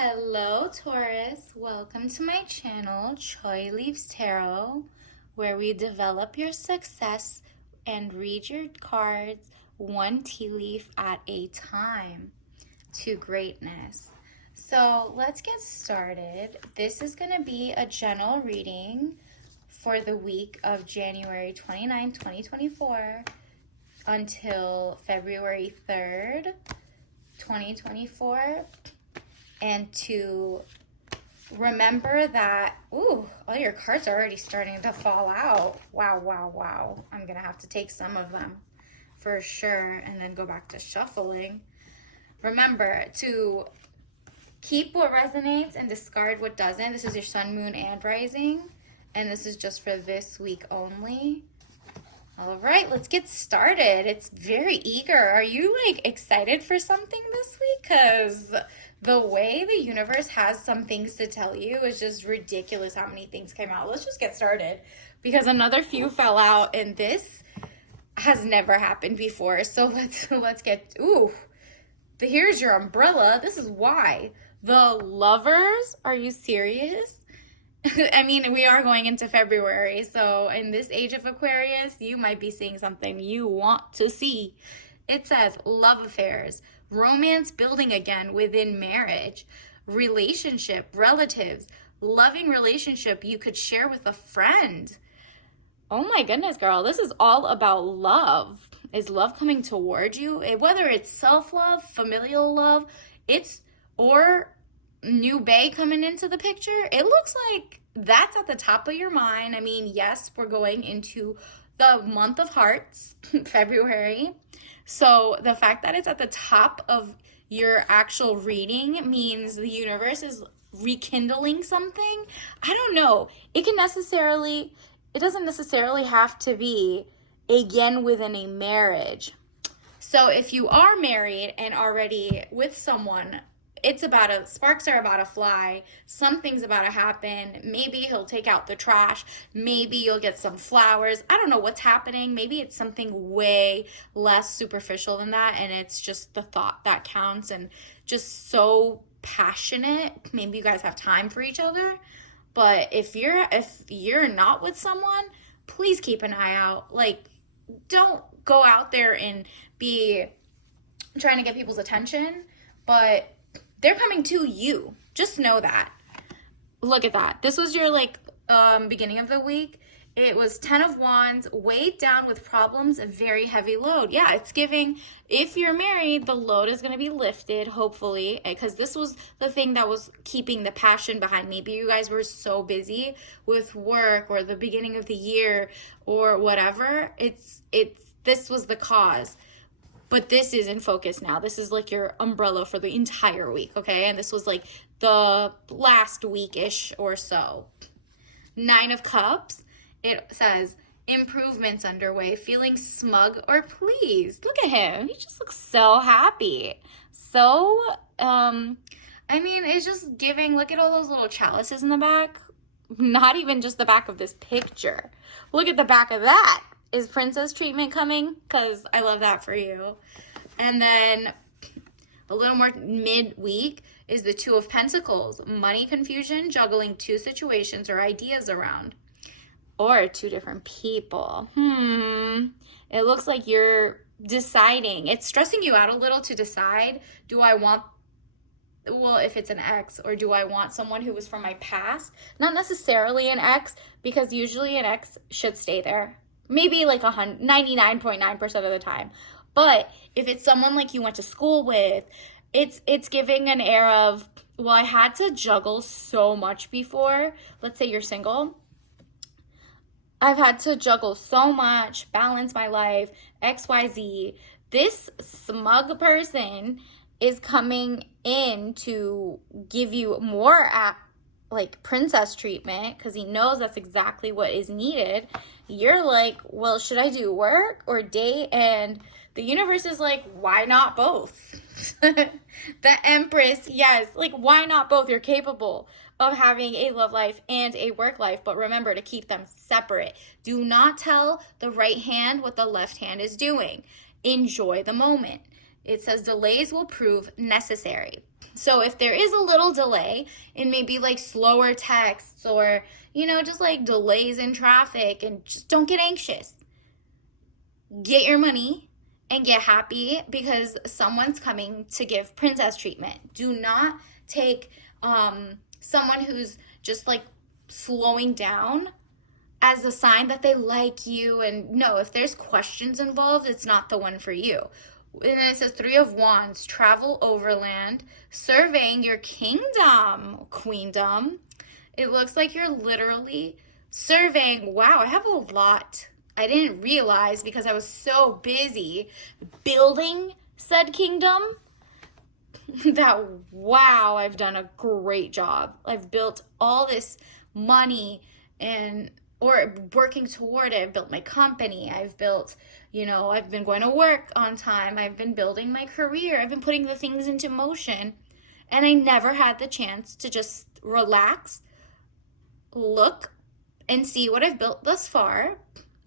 Hello, Taurus. Welcome to my channel, Choi Leaves Tarot, where we develop your success and read your cards one tea leaf at a time to greatness. So let's get started. This is going to be a general reading for the week of January 29, 2024 until February 3rd, 2024. And to remember that, all your cards are already starting to fall out. Wow. I'm going to have to take some of them for sure and then go back to shuffling. Remember to keep what resonates and discard what doesn't. This is your sun, moon, and rising. And this is just for this week only. All right, let's get started. It's very eager. Are you excited for something this week? Because the way the universe has some things to tell you is just ridiculous how many things came out. Let's just get started because another few fell out and this has never happened before. So let's get, here's your umbrella. This is why. The Lovers, are you serious? I mean, we are going into February, so in this age of Aquarius, you might be seeing something you want to see. It says love affairs, romance building again within marriage, relationship, relatives, loving relationship you could share with a friend. Oh my goodness, girl, this is all about love. Is love coming towards you? Whether it's self-love, familial love, or new bae coming into the picture, it looks like that's at the top of your mind. I mean, yes, we're going into the month of hearts, February. So the fact that it's at the top of your actual reading means the universe is rekindling something. I don't know. It doesn't necessarily have to be again within a marriage. So if you are married and already with someone, sparks are about to fly. Something's about to happen. Maybe he'll take out the trash. Maybe you'll get some flowers. I don't know what's happening. Maybe it's something way less superficial than that. And it's just the thought that counts and just so passionate. Maybe you guys have time for each other. But if you're not with someone, please keep an eye out. Don't go out there and be trying to get people's attention. But they're coming to you. Just know that. Look at that. This was your beginning of the week. It was 10 of Wands, weighed down with problems, a very heavy load. Yeah, it's giving, if you're married, the load is going to be lifted, hopefully, because this was the thing that was keeping the passion behind. Maybe you guys were so busy with work or the beginning of the year or whatever. This was the cause. But this is in focus now. This is your umbrella for the entire week, okay? And this was the last week-ish or so. 9 of Cups. It says, improvements underway, feeling smug or pleased. Look at him. He just looks so happy. So, it's just giving, look at all those little chalices in the back. Not even just the back of this picture. Look at the back of that. Is princess treatment coming? Because I love that for you. And then a little more midweek is the 2 of Pentacles. Money confusion, juggling 2 situations or ideas around. Or 2 different people. It looks like you're deciding. It's stressing you out a little to decide, if it's an ex, or do I want someone who was from my past? Not necessarily an ex, because usually an ex should stay there. Maybe 99.9% of the time. But if it's someone you went to school with, it's giving an air of, I had to juggle so much before. Let's say you're single. I've had to juggle so much, balance my life, XYZ. This smug person is coming in to give you more princess treatment because he knows that's exactly what is needed. You're should I do work or date? And the universe is why not both? The Empress, yes, why not both? You're capable of having a love life and a work life, but remember to keep them separate. Do not tell the right hand what the left hand is doing. Enjoy the moment. it says delays will prove necessary. So if there is a little delay in maybe like slower texts or, you know, just like delays in traffic, and just don't get anxious. Get your money and get happy because someone's coming to give princess treatment. Do not take someone who's just like slowing down as a sign that they like you. And no, if there's questions involved, it's not the one for you. And then it says 3 of Wands, travel overland, surveying your kingdom, queendom. It looks like you're literally surveying. Wow, I have a lot. I didn't realize because I was so busy building said kingdom that, wow, I've done a great job. I've built all this money and or working toward it. I've built my company. I've built, you know, I've been going to work on time. I've been building my career. I've been putting the things into motion. And I never had the chance to just relax, look, and see what I've built thus far.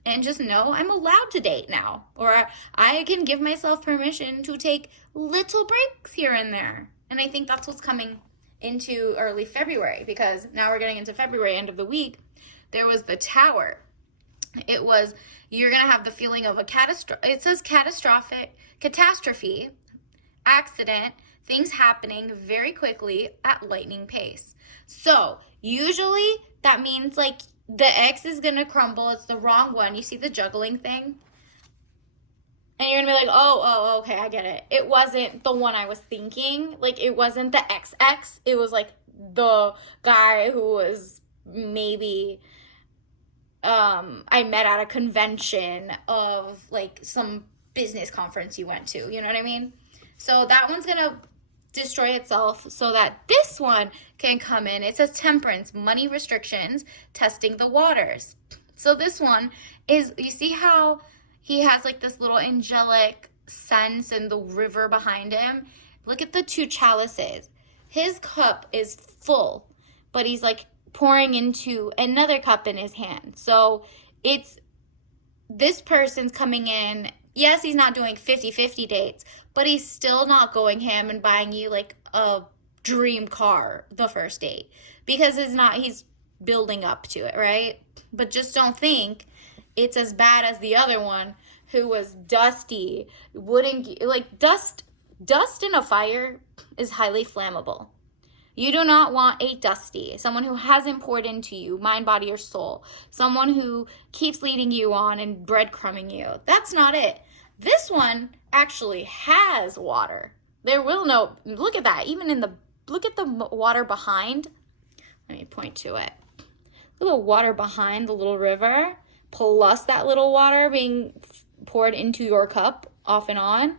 And just know I'm allowed to date now. Or I can give myself permission to take little breaks here and there. And I think that's what's coming into early February, because now we're getting into February, end of the week. There was the Tower. It was, you're going to have the feeling of a it says catastrophe, accident, things happening very quickly at lightning pace. So usually that means like the X is going to crumble. It's the wrong one. You see the juggling thing? And you're going to be like, oh, okay, I get it. It wasn't the one I was thinking. Like, it wasn't the XX. It was like the guy who was maybe I met at a convention of like some business conference you went to. You know what I mean? So that one's going to destroy itself so that this one can come in. It says temperance, money restrictions, testing the waters. So this one is, you see how he has like this little angelic sense in the river behind him? Look at the 2 chalices. His cup is full, but he's like pouring into another cup in his hand. So it's, this person's coming in. Yes, he's not doing 50-50 dates, but he's still not going ham and buying you like a dream car the first date, because he's building up to it, right? But just don't think it's as bad as the other one who was dusty, like dust in a fire is highly flammable. You do not want a dusty, someone who hasn't poured into you, mind, body, or soul, someone who keeps leading you on and breadcrumbing you. That's not it. This one actually has water. There will no, look at that, look at the water behind. Let me point to it. Look at the water behind the little river, plus that little water being poured into your cup off and on.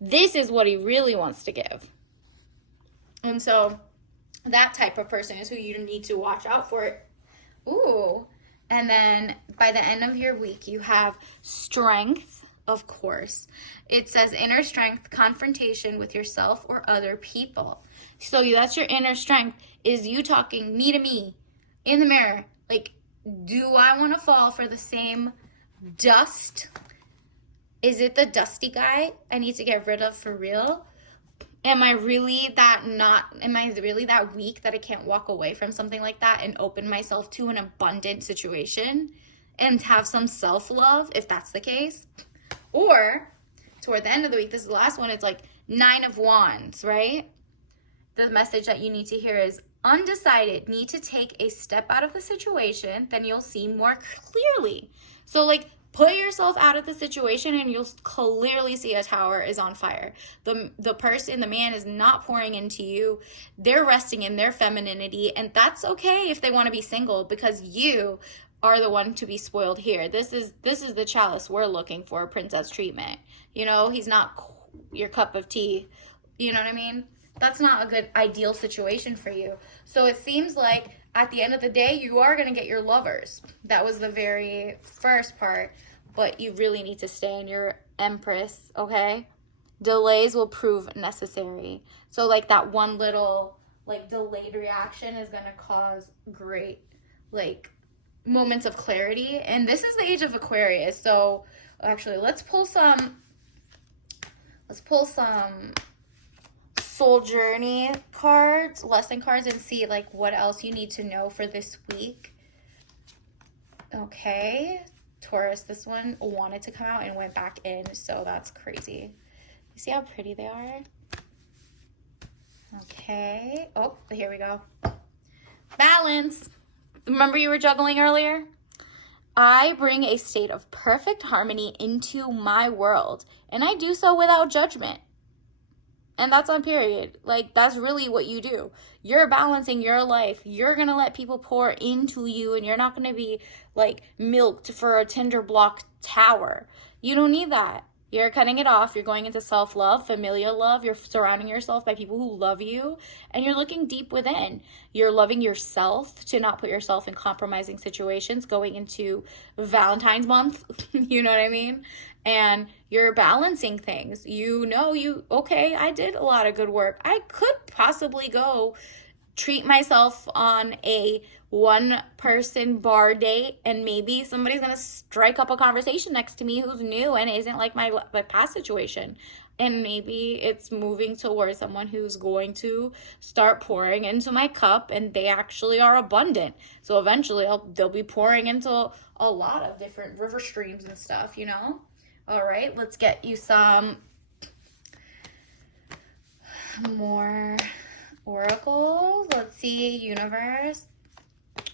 This is what he really wants to give. And so that type of person is who you need to watch out for. Ooh. And then by the end of your week, you have strength, of course. It says inner strength, confrontation with yourself or other people. So that's your inner strength, is you talking me to me in the mirror. Like, do I want to fall for the same dust? Is it the dusty guy I need to get rid of for real? Am I really that weak that I can't walk away from something like that and open myself to an abundant situation and have some self-love if that's the case? Or toward the end of the week, this is the last one, it's like 9 of Wands, right? The message that you need to hear is undecided, need to take a step out of the situation, then you'll see more clearly. So like, put yourself out of the situation and you'll clearly see a tower is on fire. The man is not pouring into you. They're resting in their femininity, and that's okay if they want to be single, because you are the one to be spoiled here. This is the chalice we're looking for, princess treatment. You know, he's not your cup of tea. You know what I mean? That's not a good ideal situation for you. So it seems like at the end of the day, you are going to get your lovers. That was the very first part, but you really need to stay in your Empress, okay? Delays will prove necessary. So like that one little like delayed reaction is going to cause great like moments of clarity. And this is the age of Aquarius. So actually, let's pull some Let's pull some soul journey cards, lesson cards, and see like what else you need to know for this week. Okay, Taurus, this one wanted to come out and went back in, so that's crazy. You see how pretty they are? Okay. Oh, here we go. Balance. Remember you were juggling earlier? I bring a state of perfect harmony into my world, and I do so without judgment. And that's on period. Like, that's really what you do. You're balancing your life. You're going to let people pour into you, and you're not going to be, like, milked for a tinder block tower. You don't need that. You're cutting it off. You're going into self-love, familial love. You're surrounding yourself by people who love you, and you're looking deep within. You're loving yourself to not put yourself in compromising situations going into Valentine's month. You know what I mean? And you're balancing things. Okay, I did a lot of good work. I could possibly go treat myself on a one-person bar date, and maybe somebody's going to strike up a conversation next to me who's new and isn't like my past situation. And maybe it's moving towards someone who's going to start pouring into my cup, and they actually are abundant. So eventually they'll be pouring into a lot of different river streams and stuff, you know? All right, let's get you some more oracles. Let's see, universe.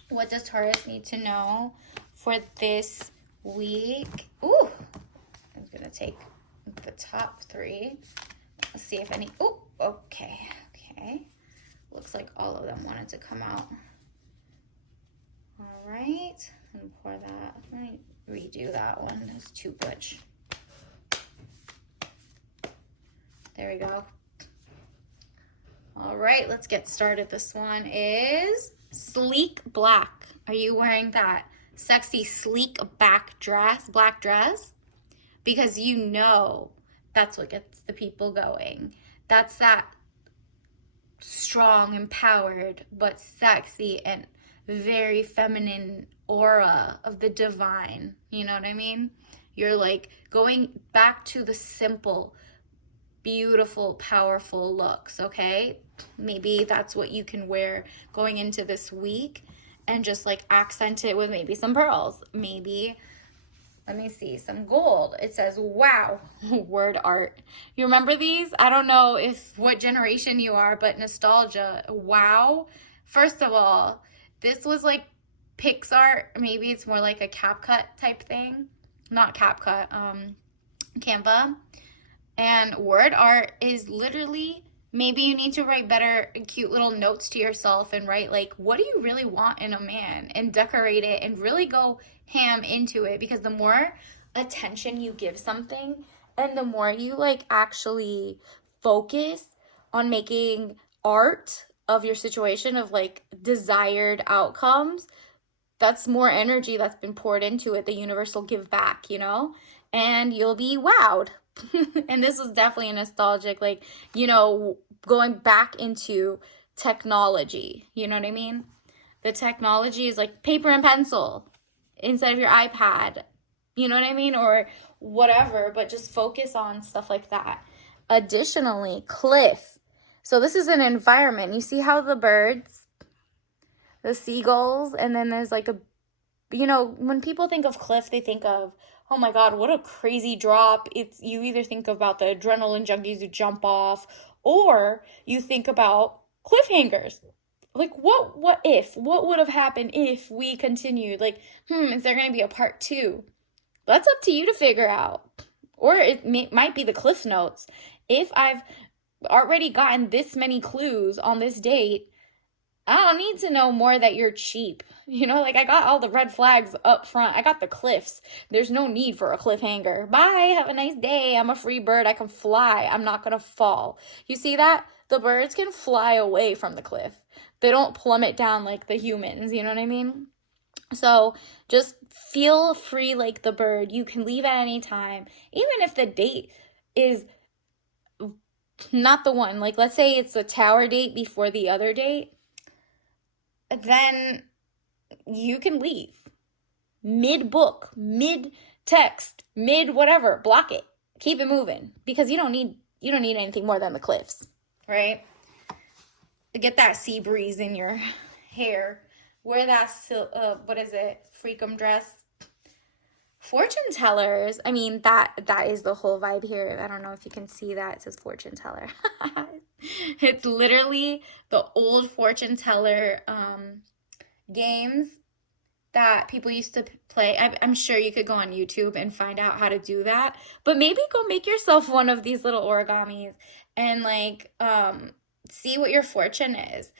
What does Taurus need to know for this week? Ooh, I'm going to take the top 3. Let's see if any. Oh, okay. Looks like all of them wanted to come out. All right, and pour that. Let me redo that one. It's too much. There we go. All right, let's get started. This one is sleek black. Are you wearing that sexy sleek black dress? Because you know that's what gets the people going. That's that strong, empowered, but sexy and very feminine aura of the divine. You know what I mean? You're like going back to the simple, beautiful, powerful looks, okay? Maybe that's what you can wear going into this week and just like accent it with maybe some pearls. Maybe, let me see, some gold. It says, wow, word art. You remember these? I don't know what generation you are, but nostalgia, wow. First of all, this was like Pixar. Maybe it's more like a CapCut type thing. Not CapCut, Canva. And word art is literally, maybe you need to write better, cute little notes to yourself and write like, what do you really want in a man? And decorate it and really go ham into it, because the more attention you give something and the more you like actually focus on making art of your situation of like desired outcomes, that's more energy that's been poured into it. The universe will give back, you know, and you'll be wowed. And this was definitely a nostalgic, like, you know, going back into technology, you know what I mean? The technology is like paper and pencil instead of your iPad, you know what I mean? Or whatever, but just focus on stuff like that. Additionally, cliff. So this is an environment. You see how the birds, the seagulls, and then there's like you know, when people think of cliff, they think of, oh my God, what a crazy drop. You either think about the adrenaline junkies who jump off, or you think about cliffhangers. Like, what would have happened if we continued? Like, is there going to be a part 2? That's up to you to figure out. Or it might be the Cliff Notes. If I've already gotten this many clues on this date, I don't need to know more that you're cheap. You know, like I got all the red flags up front. I got the cliffs. There's no need for a cliffhanger. Bye, have a nice day. I'm a free bird. I can fly. I'm not going to fall. You see that? The birds can fly away from the cliff. They don't plummet down like the humans. You know what I mean? So just feel free like the bird. You can leave at any time. Even if the date is not the one. Like let's say it's a tower date before the other date. Then you can leave mid-book, mid-text, mid-whatever. Block it. Keep it moving, because you don't need you don't need anything more than the cliffs, right? Get that sea breeze in your hair. Wear that, what is it? Freakum dress. Fortune tellers. I mean, that is the whole vibe here. I don't know if you can see that. It says fortune teller. It's literally the old fortune teller games that people used to play. I'm sure you could go on YouTube and find out how to do that. But maybe go make yourself one of these little origamis and like see what your fortune is.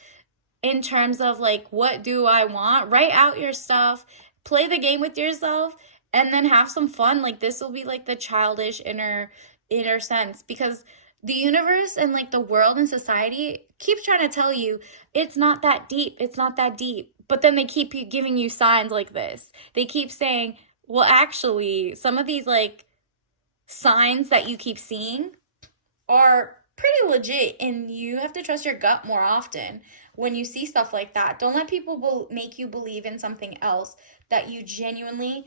In terms of like, what do I want? Write out your stuff, play the game with yourself, and then have some fun. Like, this will be like the childish inner sense, because the universe and like the world and society keeps trying to tell you it's not that deep. It's not that deep. But then they keep giving you signs like this. They keep saying, well, actually, some of these like signs that you keep seeing are pretty legit, and you have to trust your gut more often when you see stuff like that. Don't let people make you believe in something else that you genuinely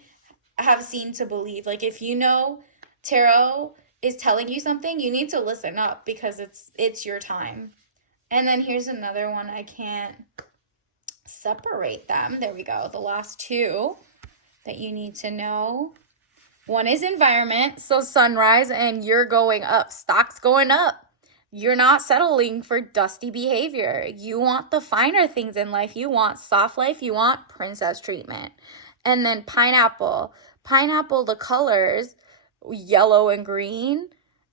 have seen to believe. Like, if you know tarot is telling you something, you need to listen up, because it's your time. And then here's another one. I can't separate them. There we go. The last two that you need to know. One is environment. So sunrise, and you're going up. Stock's going up. You're not settling for dusty behavior. You want the finer things in life. You want soft life. You want princess treatment. And then pineapple. Pineapple, the colors, yellow and green,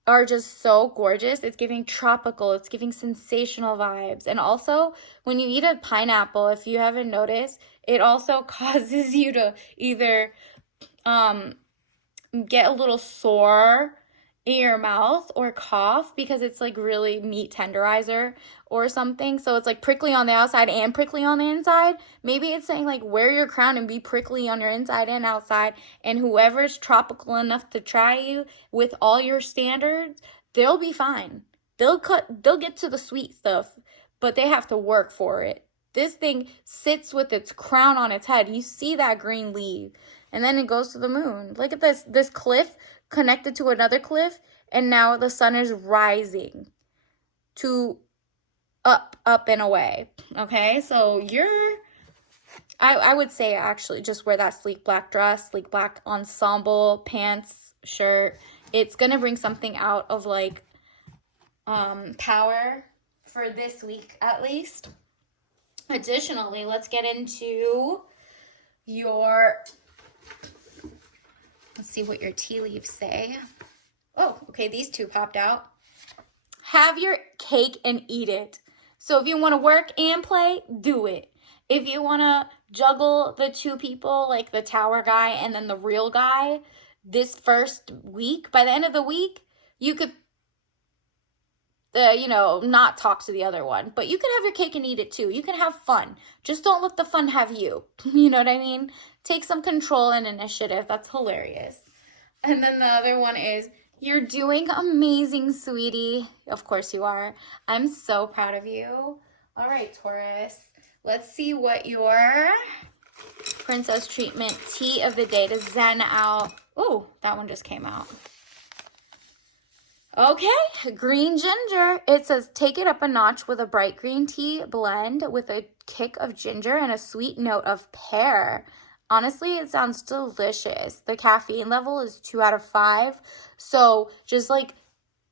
are just so gorgeous. It's giving tropical. It's giving sensational vibes. And also, when you eat a pineapple, if you haven't noticed, it also causes you to either get a little sore in your mouth or cough, because it's like really meat tenderizer or something. So it's like prickly on the outside and prickly on the inside. Maybe it's saying like, wear your crown and be prickly on your inside and outside, and whoever's tropical enough to try you with all your standards, they'll be fine. They'll get to the sweet stuff, but they have to work for it. This thing sits with its crown on its head. You see that green leaf, and then it goes to the moon. Look at this cliff connected to another cliff, and now the sun is rising to up and away. Okay, so I would say actually just wear that sleek black dress, sleek black ensemble pants, shirt. It's gonna bring something out of like power for this week at least. Additionally, let's get into let's see what your tea leaves say. Oh, okay, these two popped out. Have your cake and eat it. So if you want to work and play, do it. If you want to juggle the two people, like the tower guy and then the real guy, this first week, by the end of the week, you could, not talk to the other one. But you can have your cake and eat it too. You can have fun. Just don't let the fun have you. You know what I mean? Take some control and initiative. That's hilarious. And then the other one is, you're doing amazing, sweetie. Of course you are. I'm so proud of you. All right, Taurus. Let's see what your princess treatment tea of the day to zen out. Oh, that one just came out. Okay, green ginger. It says, take it up a notch with a bright green tea blend with a kick of ginger and a sweet note of pear. Honestly, it sounds delicious. The caffeine level is 2 out of 5. So just like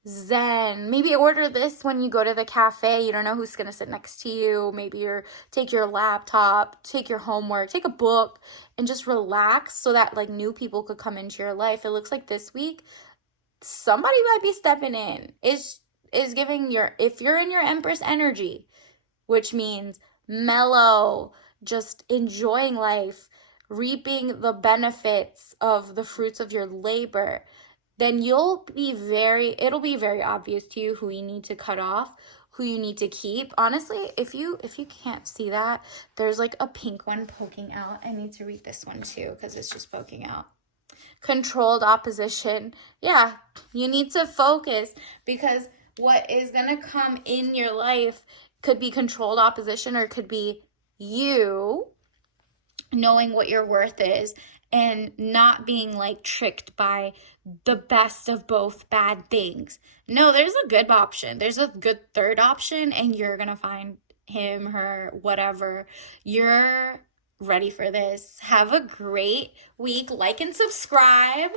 zen. Maybe order this when you go to the cafe. You don't know who's going to sit next to you. Maybe take your laptop, take your homework, take a book, and just relax so that like new people could come into your life. It looks like this week somebody might be stepping in. Is giving if you're in your Empress energy, which means mellow, just enjoying life, reaping the benefits of the fruits of your labor, then it'll be very obvious to you who you need to cut off, who you need to keep. Honestly, if you can't see that, there's like a pink one poking out. I need to read this one too because it's just poking out. Controlled opposition. Yeah, you need to focus, because what is going to come in your life could be controlled opposition, or it could be you knowing what your worth is and not being like tricked by the best of both bad things. No, there's a good option. There's a good third option, and you're gonna find him, her, whatever. You're ready for this. Have a great week. Like and subscribe,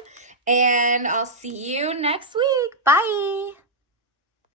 and I'll see you next week. Bye.